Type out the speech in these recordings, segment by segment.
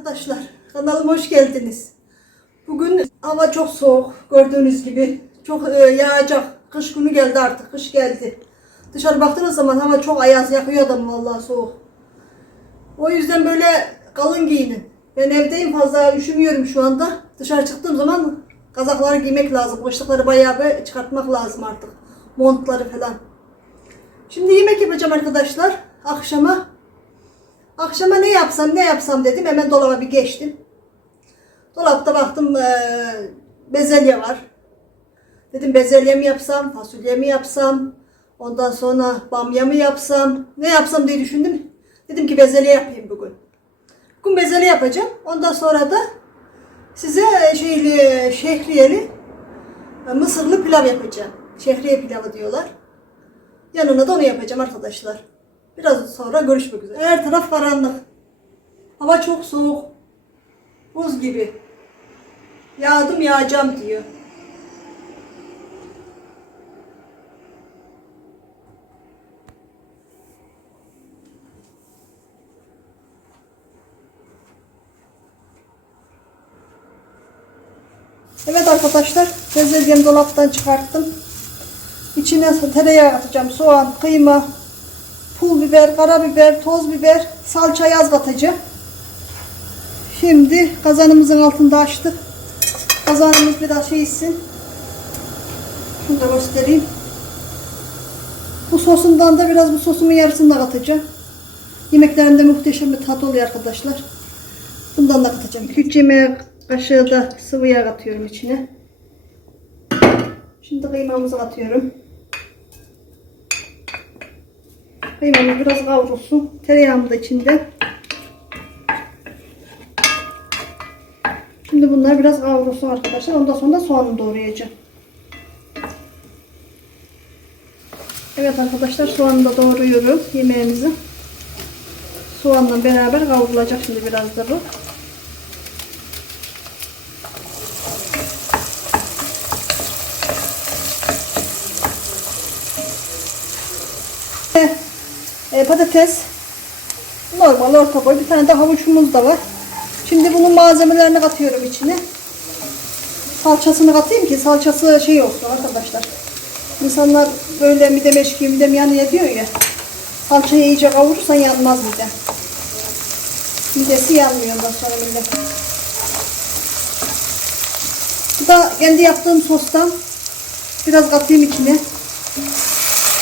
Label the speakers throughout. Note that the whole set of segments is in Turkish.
Speaker 1: Arkadaşlar kanalıma hoş geldiniz. Bugün hava çok soğuk gördüğünüz gibi. Çok e, yağacak. Kış günü geldi artık. Kış geldi. Dışarı baktığınız zaman hava çok ayaz yakıyor adamı vallahi soğuk. O yüzden böyle kalın giyinin. Ben evdeyim fazla üşümüyorum şu anda. Dışarı çıktığım zaman kazakları giymek lazım. Kışlıkları bayağı bir çıkartmak lazım artık. Montları falan. Şimdi yemek yapacağım arkadaşlar. Akşama Akşama ne yapsam ne yapsam dedim. Hemen dolaba bir geçtim. Dolapta baktım eee, bezelye var. Dedim bezelye mi yapsam, fasulye mi yapsam, ondan sonra bamya mı yapsam, ne yapsam diye düşündüm. Dedim ki bezelye yapayım bugün. Bugün bezelye yapacağım. Ondan sonra da size şeyli, şehriyeli e, mısırlı pilav yapacağım. Şehriye pilavı diyorlar. Yanına da onu yapacağım arkadaşlar. Biraz sonra görüşmek üzere. Her taraf karanlık. Hava çok soğuk. Buz gibi. Yağdım yağacağım diyor. Evet arkadaşlar, bezelyemi dolaptan çıkarttım. İçine tereyağı atacağım. Soğan, kıyma, pul biber, karabiber, toz biber, salça yaz katacağım. Şimdi kazanımızın altında açtık. Kazanımız biraz şeysin. Şunu da göstereyim. Bu sosundan da biraz bu sosumun yarısını da katacağım. Yemeklerimde muhteşem bir tat oluyor arkadaşlar. Bundan da katacağım. 2 yemek kaşığı da sıvı yağ katıyorum içine. Şimdi kıymamızı katıyorum. Kıymamız biraz kavrulsun. Tereyağım da içinde. Şimdi bunlar biraz kavrulsun arkadaşlar. Ondan sonra da soğanı doğrayacağım. Evet arkadaşlar soğanı da doğruyorum yemeğimizi. Soğanla beraber kavrulacak şimdi biraz da bu. E, patates normal orta boy bir tane de havuçumuz da var. Şimdi bunun malzemelerini katıyorum içine. Salçasını katayım ki salçası şey olsun arkadaşlar. İnsanlar böyle midem eşkiyor midem yanıyor diyor ya. Salçayı iyice kavurursan yanmaz midem. Midesi yanmıyor ondan sonra millet. Bu da kendi yaptığım sostan biraz katayım içine.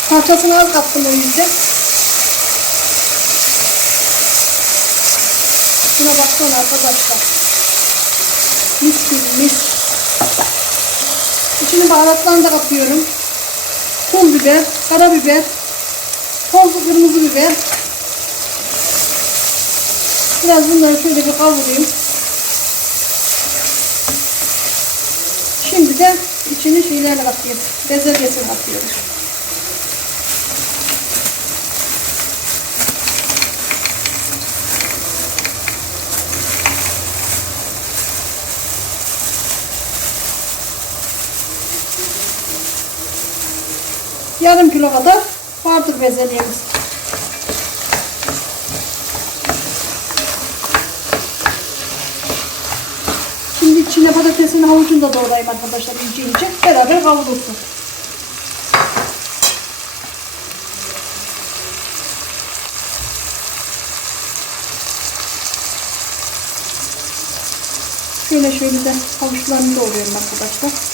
Speaker 1: Salçasını az kattım o yüzden. Şuna baksana arkadaşlar. Mis gibi mis. İçine baharatlarını da katıyorum. Pul biber, karabiber, tozlu kırmızı biber. Biraz bunları şöyle bir kavurayım. Şimdi de içine şeylerle katıyorum. Bezelyesini katıyorum. Yarım kilo kadar vardır bezelyemiz. Şimdi içine patatesini havucunu da doğrayayım arkadaşlar ince ince. Beraber kavrulsun. Şöyle şöyle de havuçlarını doğruyorum arkadaşlar.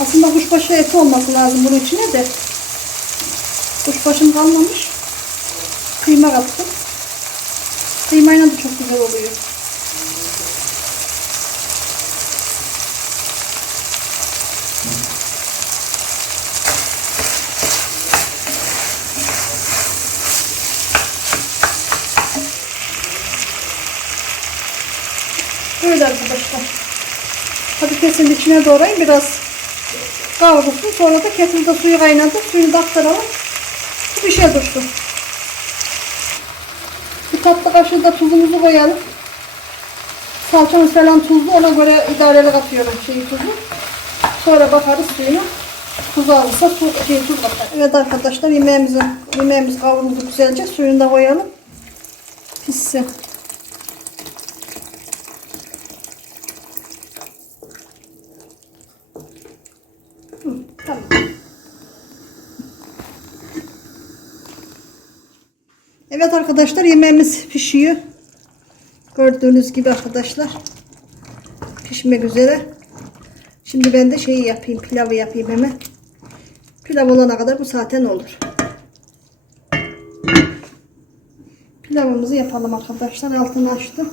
Speaker 1: Aslında kuşbaşı eti olması lazım bunun içine de. Kuşbaşım kalmamış. Kıyma kattım. Kıymayla da çok güzel oluyor. Böyle arkadaşlar. Patatesin içine doğrayın biraz kavrulsun. Sonra da kettle'da suyu kaynatıp suyunu da aktaralım. Bir şey dursun. Bir tatlı kaşığı da tuzumuzu koyalım. Salçamız falan tuzlu ona göre idareli katıyorum şeyi tuzu. Sonra bakarız suyuna. Tuz alırsa su, şey, tuz katar. Evet arkadaşlar yemeğimizin yemeğimiz kavruldu güzelce. Suyunu da koyalım. Pişsin. Tamam. Evet arkadaşlar yemeğimiz pişiyor. Gördüğünüz gibi arkadaşlar. Pişmek üzere. Şimdi ben de şeyi yapayım. Pilavı yapayım hemen. Pilav olana kadar bu zaten olur. Pilavımızı yapalım arkadaşlar. Altını açtım.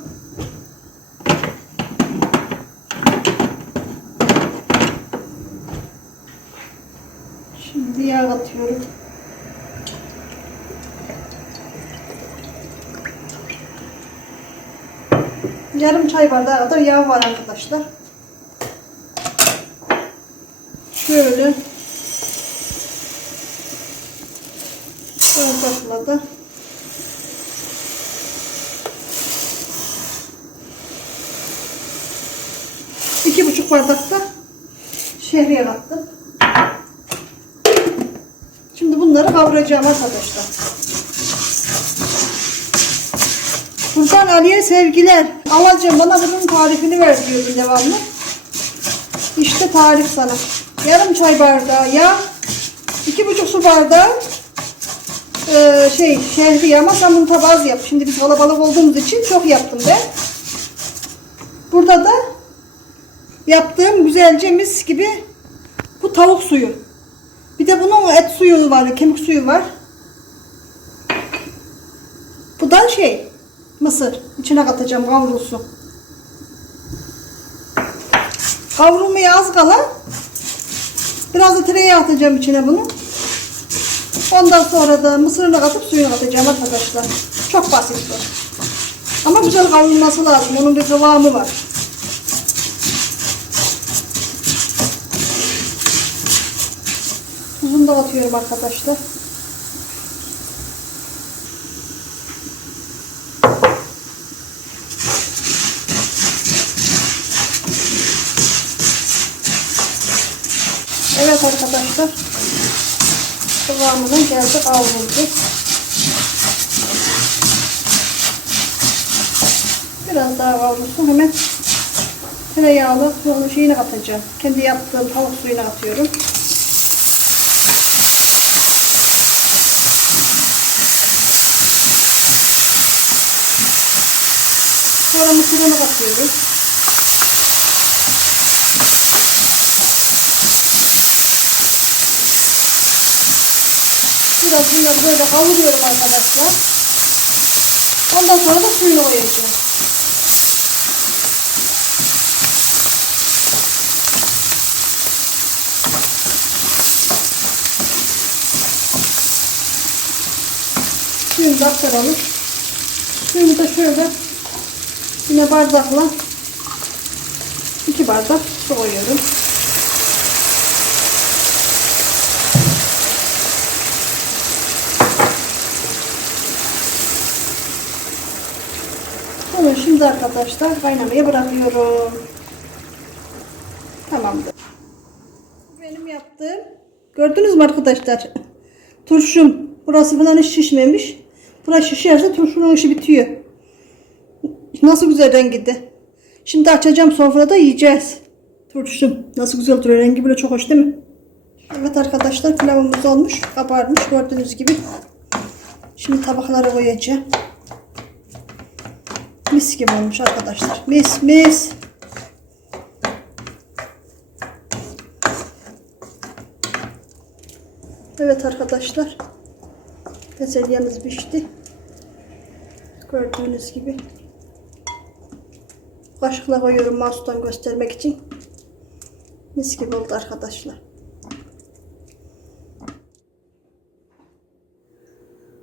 Speaker 1: Şimdi yağ atıyorum. Yarım çay bardağı kadar yağ var arkadaşlar. Şöyle bardakla da iki buçuk bardakta şehriye kattım. Şimdi bunları kavuracağım arkadaşlar. Buradan Ali'ye sevgiler. Alacağım bana bunun tarifini ver diyordu devamlı. İşte tarif sana. Yarım çay bardağı yağ, iki buçuk su bardağı eee, şey şehriye ama sen bunu tabi az yap. Şimdi biz kalabalık olduğumuz için çok yaptım ben. Burada da yaptığım güzelce mis gibi bu tavuk suyu. Bir de bunun et suyu var, kemik suyu var. Bu da şey, mısır. İçine katacağım kavrulsun. Kavrulmaya az kala biraz da tereyağı atacağım içine bunu. Ondan sonra da mısırını katıp suyunu katacağım arkadaşlar. Çok basit bu. Ama güzel kavrulması lazım. Onun bir kıvamı var. Tuzunu da atıyorum arkadaşlar. Evet arkadaşlar. Kıvamına geldi kavruldu. Biraz daha kavrulsun. Hemen tereyağlı onun şeyini katacağım. Kendi yaptığım tavuk suyunu atıyorum. Sonra mısırını katıyorum. Biraz bunları böyle kavuruyorum arkadaşlar. Ondan sonra da suyunu koyacağım. Suyunu da aktaralım. Suyunu da şöyle yine bardakla iki bardak su koyuyorum. Bunu şimdi arkadaşlar kaynamaya bırakıyorum. Tamamdır. Benim yaptığım. Gördünüz mü arkadaşlar? Turşum. Burası falan hiç şişmemiş. Burası şişerse turşunun işi bitiyor. Nasıl güzel rengi. Şimdi açacağım sofrada yiyeceğiz. Turşum. Nasıl güzel duruyor. Rengi böyle çok hoş değil mi? Evet arkadaşlar pilavımız olmuş. Kabarmış gördüğünüz gibi. Şimdi tabaklara koyacağım. Mis gibi olmuş arkadaşlar. Mis mis. Evet arkadaşlar. Bezelyemiz pişti. Gördüğünüz gibi. Kaşıkla koyuyorum mouse'dan göstermek için. Mis gibi oldu arkadaşlar.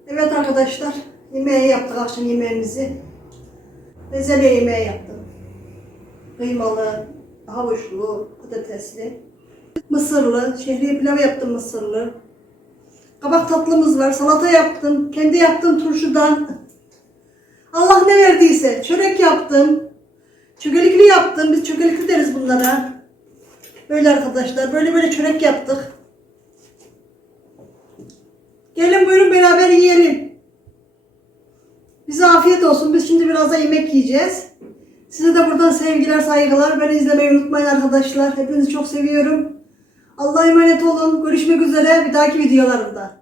Speaker 1: Evet arkadaşlar. Yemeği yaptık akşam yemeğimizi. Bezelye yemeği yaptım. Kıymalı, havuçlu, patatesli, mısırlı, şehriye pilav yaptım mısırlı. Kabak tatlımız var, salata yaptım. Kendi yaptığım turşudan. Allah ne verdiyse. Çörek yaptım. Çökelikli yaptım. Biz çökelikli deriz bunlara. Böyle arkadaşlar. Böyle böyle çörek yaptık. Gelin buyurun beraber yiyelim. Bize afiyet olsun. Biz şimdi biraz da yemek yiyeceğiz. Size de buradan sevgiler, saygılar. Beni izlemeyi unutmayın arkadaşlar. Hepinizi çok seviyorum. Allah'a emanet olun. Görüşmek üzere bir dahaki videolarımda.